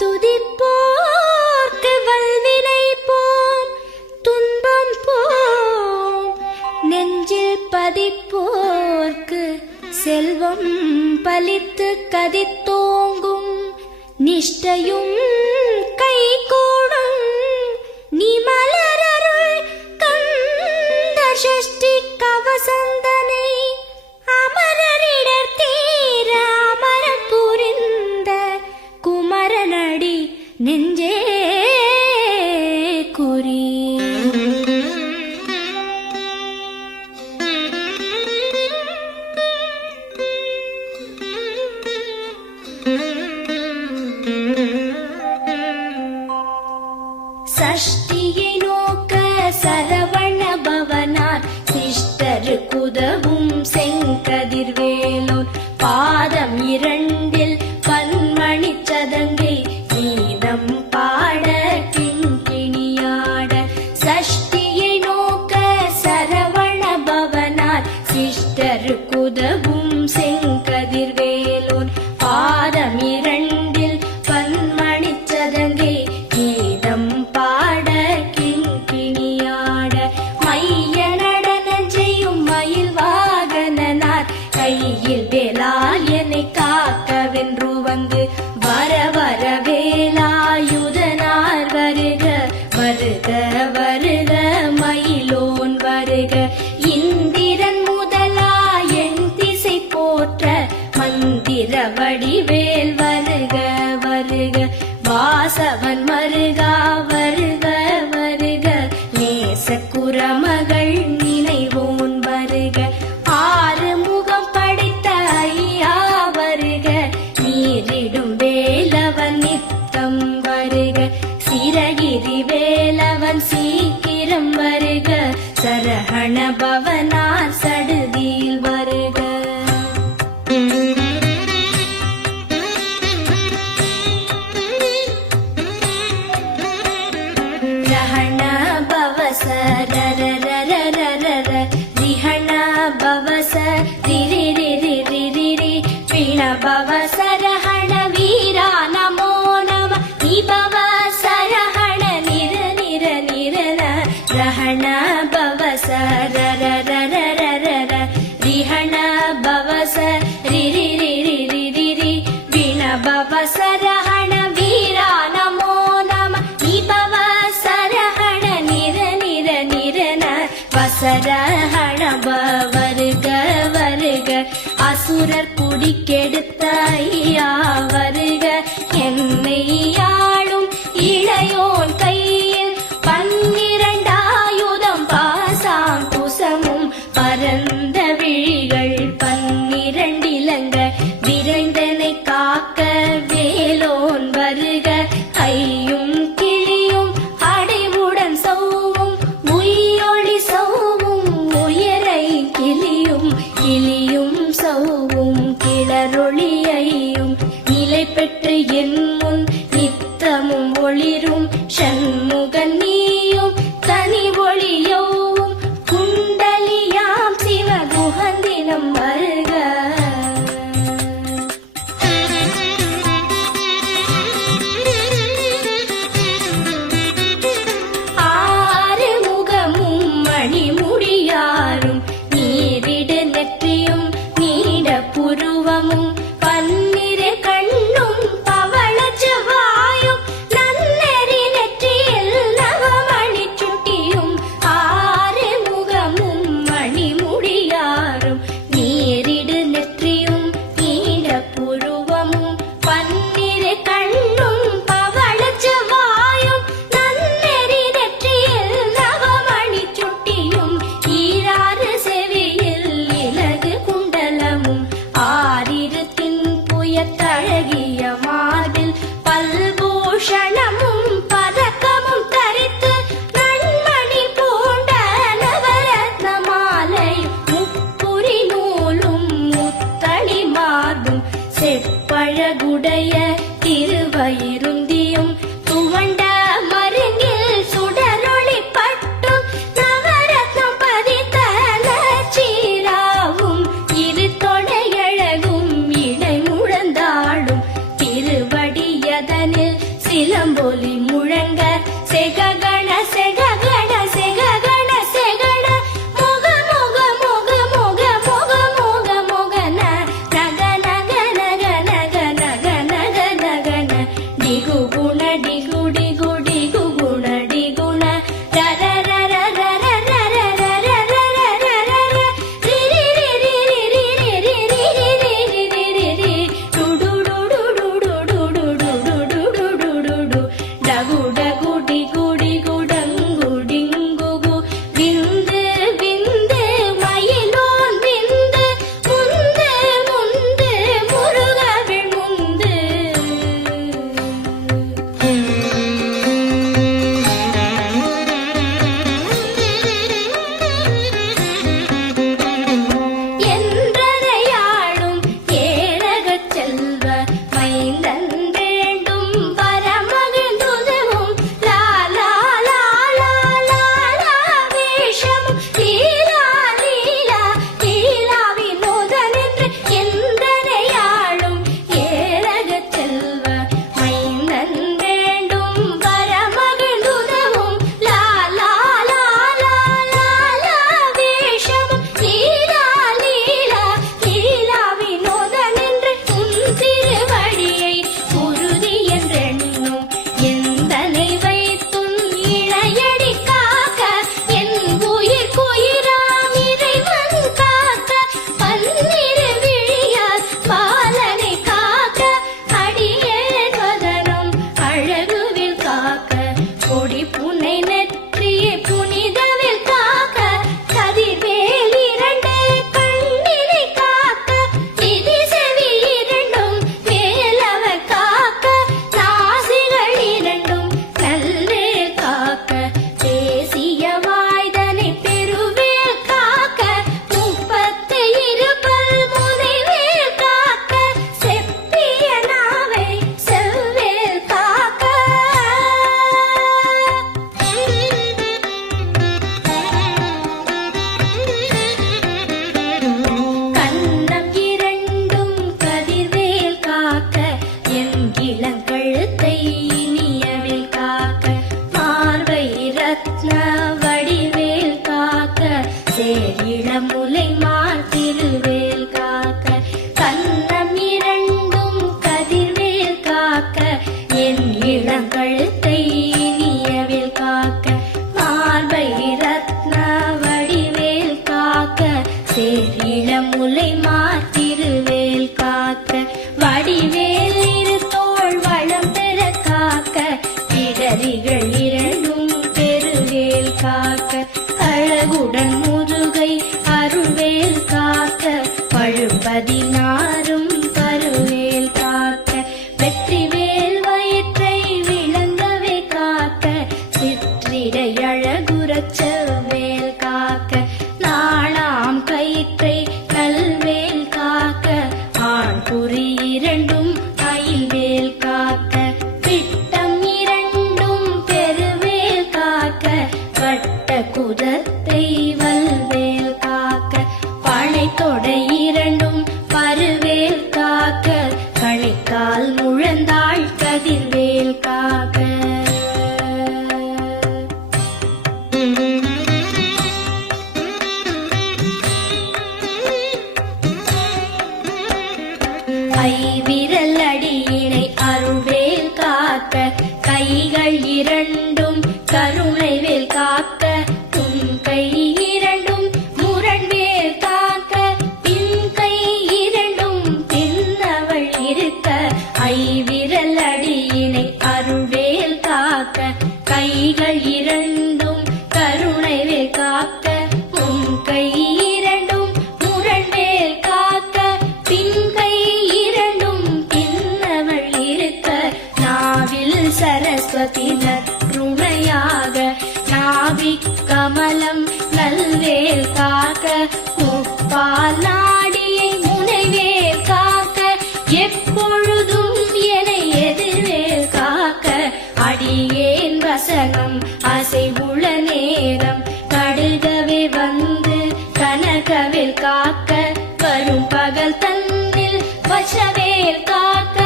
துதிப்போர்க்கு வல்வினை போம் துன்பம் போம், நெஞ்சில் பதிப்போர்க்கு செல்வம் பலித்து கதித்தோங்கும், நிஷ்டையும் கைகூடும் நீ மலரருள் கந்த சஷ்டி கவசந்தனை, அமரரிடர் தீர அமரம் புரிந்த குமரனடி நெஞ்சே குறி. சஷ்டியை நோக்க சரவண பவனார் சிஷ்டரு குதவும் செங்கதிர்வேலோன், பாதம் இரண்டில் பன்மணி சதங்கை கீதம் பாட கிண்கிணியாட. சஷ்டியை நோக்க சரவண பவனார் சிஷ்டரு குதவும் செங்கதிர்வேலோன், பாதம் இரண்டில் பன்மணி சதங்கை கீதம் பாட கிண்கிணியாட. மைய நடனம் செய்யும் மயில் வாகனனார் கையில் வேலால் என்னை காக்கவென்று வந்து, வர வர வேலாயுதனார் வருக வருக வருக மயிலோன் வருக. இந்திரன் முதலா என் திசை போற்ற மந்திர வடிவேல் வருக வருக. வாசவன் மருகா வருக வருக, நேச குரமகள் நினைவோன் வருக. ஆறு முகம் படைத்த ஐயா வருக, நீரிடும் வேலவன் நித்தம் வருக. சிரகிரி வேலவன் சீக்கிரம் வருக, சரஹண பவனார் சடுதியில் வருக. ரஹண பவச ரரரரரரர, ரிஹண பவச ரிரிரிரிரிரிரி, பிண பவச ரஹண வீரா நமோ நம, நிபவ சரஹண நிர நிர நிரன. ரஹண பவச ரரரரரரர, ரிஹண பவச ரிரிரிரிரிரிரி, பிண பவச ரஹண வீரா நமோ நம, நிபவ சரஹண நிர நிர நிரன. வசரஹண வருக வருக, அசுரர் குடி கெடுத்த ஐயா வருக. என்னை ஆளும் இளையோன் கையில் பன்னிரண்டாயுதம் பாசாம் குசமும், பரந்த விழிகள் பன்னிரண்டிலங்க விரைந்தனை காக்க வேலோன் வருக. ஐயும் கிளியும் அடைவுடன் சௌவும் உயிரொளி சௌவும், உயரை கிளியும் கிளியும் சௌவும் கிளரொளியையும், நிலை பெற்று என் முன் நித்தமும் ஒளிரும் ஷண்முகன் நீயும் தனி ஒளியோவும், குண்டலியாம் சிவ குஹந்தினம் வருக. ஆறு முகமும் மணிமுடியாரும், நீரிடு நெற்றியும் நீட புருவமும், பன்னிரு கண்ணும் பவள செவ்வாயும், நன்னெறி நெற்றியில் நவமணி சுட்டியும். ஆறு முகமும் மணிமுடியாரும், நீரிடு நெற்றியும் நீட புருவமும், பன்னிரு கண்ணும் பவள செவ்வாயும், நன்னெறி நெற்றியில் நவமணி சுட்டியும். ஈராறு செவியில் இலகு குண்டலமும், ஆறிரு தின்புயத்தழகிய மார்பில் பல்பூஷணமும் பதக்கமும் தரித்து, நன்மணி பூண்ட நவரத்ன மாலை முப்புரி நூலும் முத்தளி மார்பும், செப்பழகுடைய திருவயிருந்தியும், துவண்ட மருங்கில் சுடரொளி பட்டும், நவரத்னம் பதித்த நச்சீராவும், இரு தொடையழகும் பதினாறும் பருவேல் காக்க வெற்றிவேல் வயிற்றை விளங்கவே காக்க சிற்றிடை அழகுறச் செவ்வேல் காக்க நாளாம் கயிற்றை நல்வேல் காக்க ஆண் குறி இரண்டும் அயில்வேல் காக்க பிட்டம் இரண்டும் பெருவேல் காக்க வட்ட குதத்தை வல்வேல் காக்க பனை தொடை இரண்டும் பருவேல் காக்க கணைக்கால் முழந்தாள் கதிர்வேல் காக்க ஐவிரல் அடியினை அருள்வேல் காக்க கைகள் இரண்டும் கருணைவேல் காக்க துன் கை இரண்டும் முரண்வேல் காக்க பின் கை இரண்டும் பின்னவள் இருக்க ஐவிரல் அடியினை அருள்வேல் காக்க கைகள் இரண்டும் கருணைவேல் காக்க உன் கை இரண்டும் முரண்வேல் காக்க பின் கை இரண்டும் பின்னவள் இருக்க நாவில் சரஸ்வதி நற்றுணையாக நாவிக் கமலம் நல்வேல் காக்க முப்பால் நாடியை முனைவேல் காக்க எப்பொழுதும் என எதிர்வேல் காக்க அடியேன் வசனம் அசைவுள நேரம் கடுகவே வந்து கனகவேல் காக்க வரும் பகல் தன்னில் வசவேல் காக்க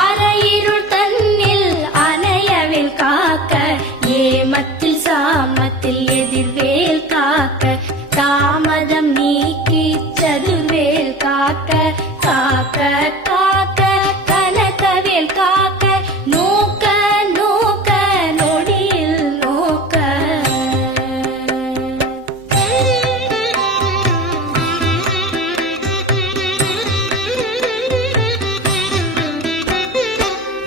அரையிருள் தன்னில் அணையவேல் காக்க ஏமத்தில் சாமத்தில் எதிர்வேல் காக்க தாமதம் நீக்கி சதுர்வேல் காக்க காக்க காக்க கனகவேல் காக்க நோக்க நோக்க நொடியில் நோக்க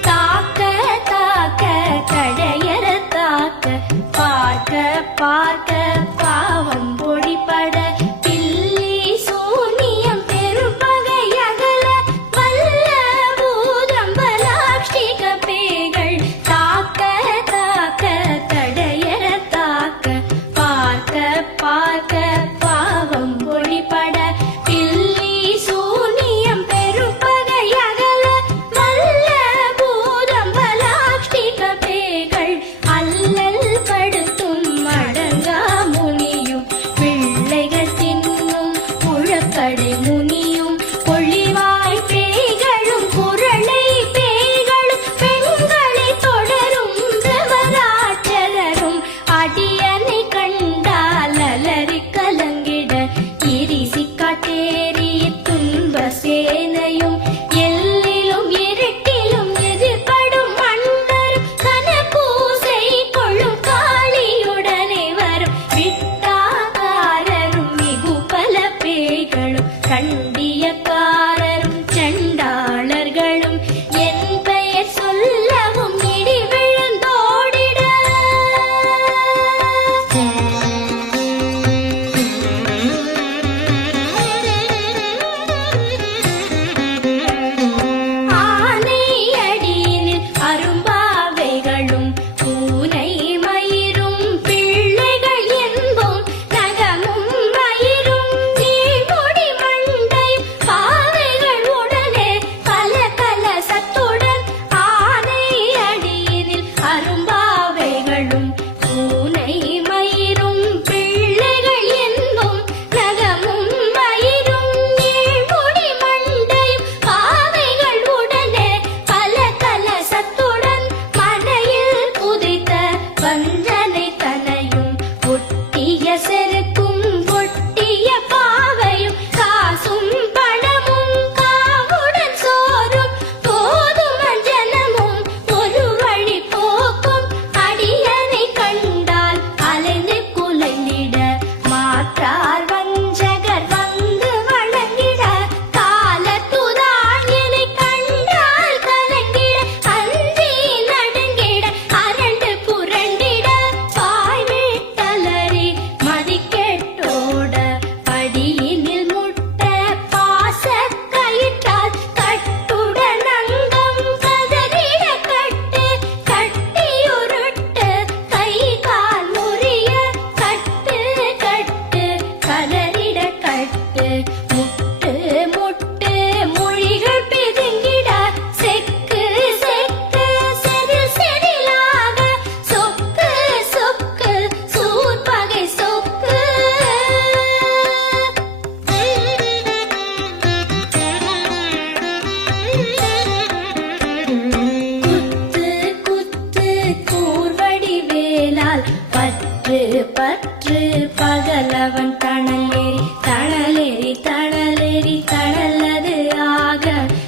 தாக்க தாக்க கடையற தாக்க பார்க்க பார்க்க பாவம் பொடிபட பில்லி சூனியம் பெரும்பகை அகல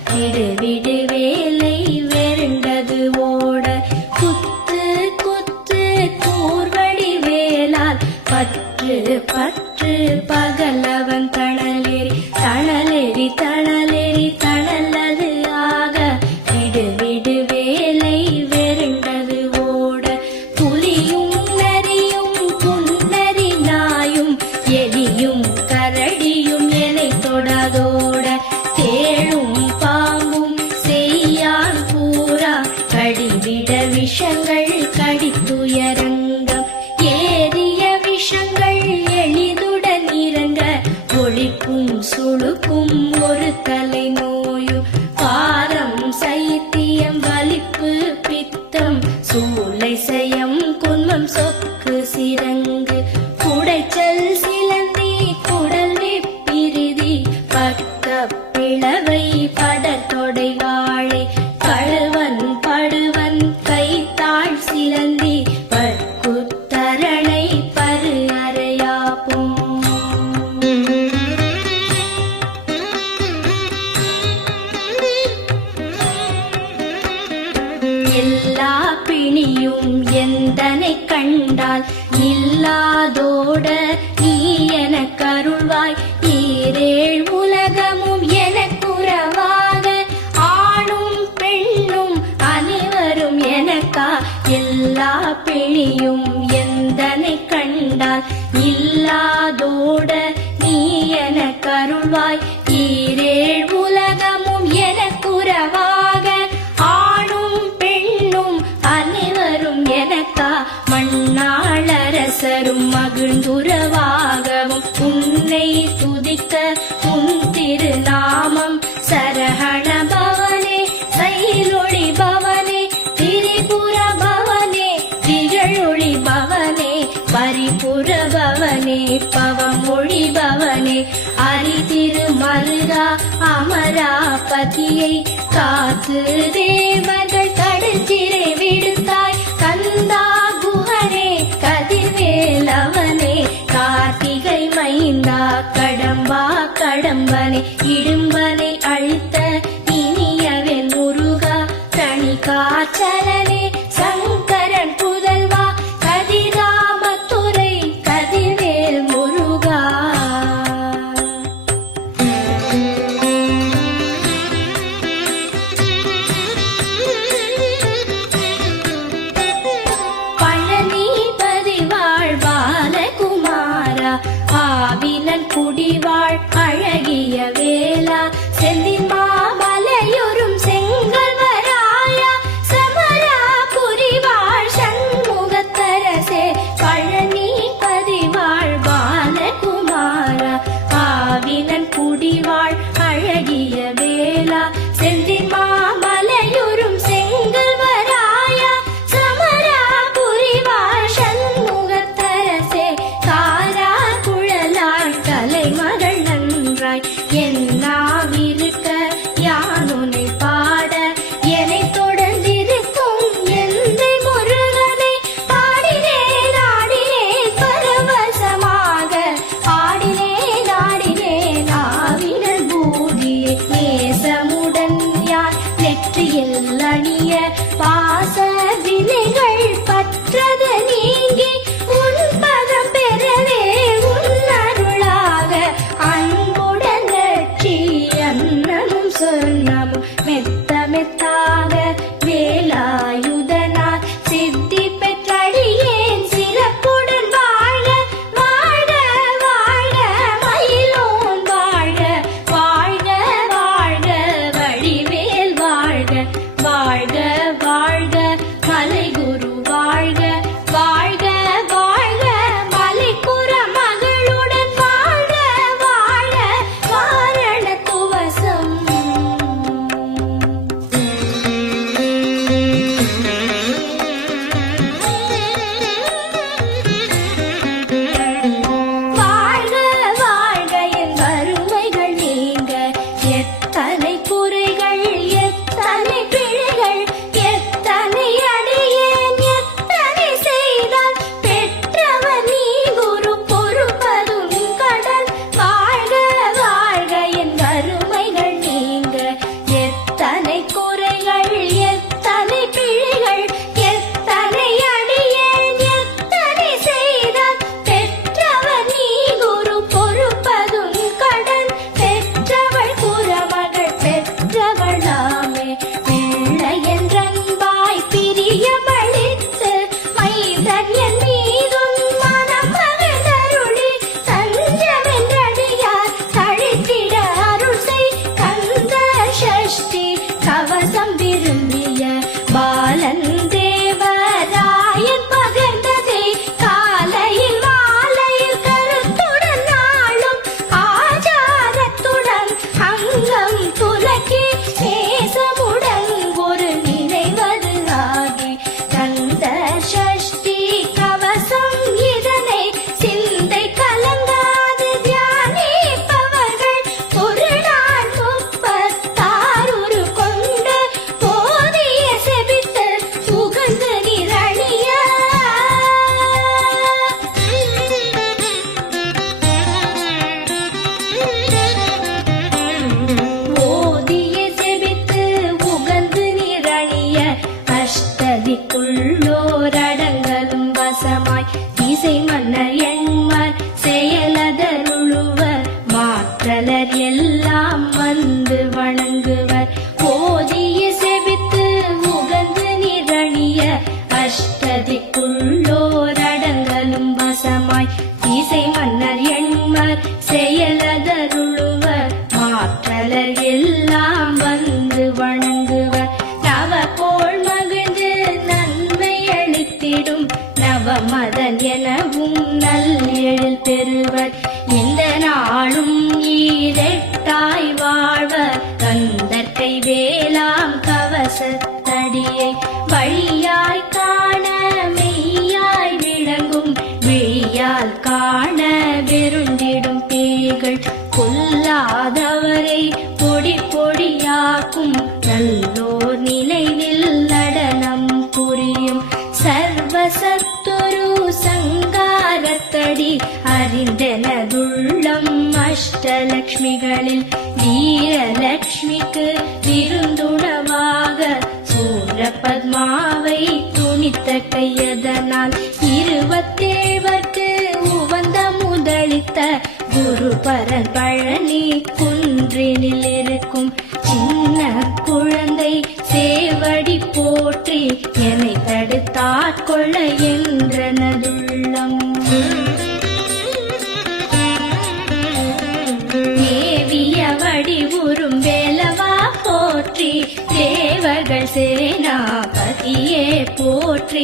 விடு விடு வேலை வெருண்டது ஓட குத்து குத்து கூர்வடி வேளால் பற்று பற்று பகலவன் தணலேறி தணலேறி தணலேறி தணலது ஆக விடு விடு வேலை வெருண்டது ஓட புலியும் நரியும் புன்னரி நாயும் எலியும் கரடியும் எனை தொடாதோட தேளும் பாம்பும் செய்யான் பூரா கடிவிட விஷங்கள் கடித்துயரங்கம் ஏறிய விஷங்கள் எளிதுடன் இறங்க ஒளிக்கும் சுளுக்கும் ஒரு தலை நோயும் பாரம் சைத்தியம் வலிப்பு பித்தம் சூளை சயம் குன்மம் சொக்கு சிரங்கு குடைச்சல் சிலந்தி குடல் வெப்பிரிதி பக்க பிளவை படத்தொடை வாழை கழுவன் படுவன் கைத்தாழ் சிலந்தி பற்குத்தரணை பரு அறையாப்பும் எல்லா பிணியும் எந்தனை கண்டால் இல்லாதோட நீ எனக் கருள்வாய் ஈரேழ் உலகமும் எனக்குறவாக ஆணும் பெண்ணும் அனைவரும் எனக்கா எல்லா பிணியும் எந்தனை கண்டால் இல்லாதோட நீ எனக் கருள்வாய் ஈரேழ் உலகமும் எனக்குறவாக ஆணும் பெண்ணும் அனைவரும் எனக்கா மண்ணாளரசரும் மகிழ்ந்துறவாகவும் உன்னை துதிக்க உன் திருநாமம் சரஹண பவனே சைலொளி பவனே திரிபுர பவனே திகழொளி பவனே பரிபுர பவனே பவமொழி பவனே அரிதிருமருகா அமராபதியை காத்து தேவர்கள் கடற்சிறை விடுத்தாய் கந்தா குஹனே கதிர்வேலவனே கார்த்திகை மைந்தா கடம்பா கடம்பனே இடும்பனை அழித்த இனியவன் முருகா தணிகாச்சலனே சங்கரன் புதல்வா கதிராமத்துறை கதிர்வேல் முருகா பழனிபதி வாழ் பாலகுமாரா ஆவினன் குடிவாழ் அழகிய வேளா செந்தின் மாமலையொரும் செங்கல்வராயா சமரா புரிவாழ் சண்முகத்தரசே பழனிபதி வாழ் பாலகுமாரா ஆவினன் குடிவாழ் அழகிய வேளா செந்தின் மாமலையொரும் செங்கல்வராயா சமரா புரிவாழ் சண்முகத்தரசே காரா குழலாள் கலைமகள் நன்றாய் என்னாவிருக்க யானுனை பாட என்னை தொடர்ந்திருக்கும் எந்தை முருகனை பாடினேன் ஆடினேன் பரவசமாக ஆடினேன் ஆடினேன் ஆவினல் பூதியை நேசமுடன் யான் நெற்றியில் அணிய பாச வினைகள் பற்றது நீங்கி உன் பதம் பெறவே உன் அருளாக அன்புடன் லட்சி அன்னமும் சொன்னமும் மெத்த மெத்தாக வேலாயுதனால் சித்தி பெற்றடியேன் சிறப்புடன் வாழ்க வாழ்க வாழ்க மயிலோன் வாழ்க வாழ்க வாழ்க வடிவேல் வாழ்க வாழ்க வாழ்க மலைகுரு வாழ்க வாழ்க வாழ்க மலைக்குற மகளுடன் வாழ்க வாழ்க வாரண துவசம் அஷ்டதிக்குள்ளோரடங்கலும் வசமாய் திசை மன்னர் எண்மர் செயலதருளுவர் மாற்றலர் எல்லாம் வந்து வணங்குவர் போதிய செபித்து உகந்து நிரணிய அஷ்டதிக்குள்ளோரடங்கலும் வசமாய் திசை மன்னர் எண்மர் செயலதருளுவர் மாற்றலர் எல்லாம் வந்து வணங்குவர் நவகோள் மகிழ்ந்து நன்மை அளித்திடும் நவமதன் எனவும் நல்லெழில் பெறுவர் இந்த நாளும் ஈரெட்டாய் வாழ்வர் கந்தற்கை வேளாம் கவசத்தடியை வழியாய் காண மெய்யாய் விளங்கும் விழியால் காண விருந்திடும் பேய்கள் கொல்லாதவரை பொடி பொடியாக்கும் நல்லோர் நினைவில் நடனம் புரியும் சர்வசத்துரு சங்காரத்தடி அறிந்தனதுள்ளம் அஷ்டலக்ஷ்மிகளில் வீரலக்ஷ்மிக்கு விருந்துணவாக சூரபத்மாவை துணித்த கையதனால் 27 உவந்த முதலித்த குருபரன் பழனி குன்றினில் இருக்கும் சின்ன குழந்தை சேவடி போற்றி என்னை தடுத்தாட்கொள்ள என்றனதுள்ளம் தேவிய வடிவுறும் வேலவா போற்றி தேவர்கள் சேனாபதியே போற்றி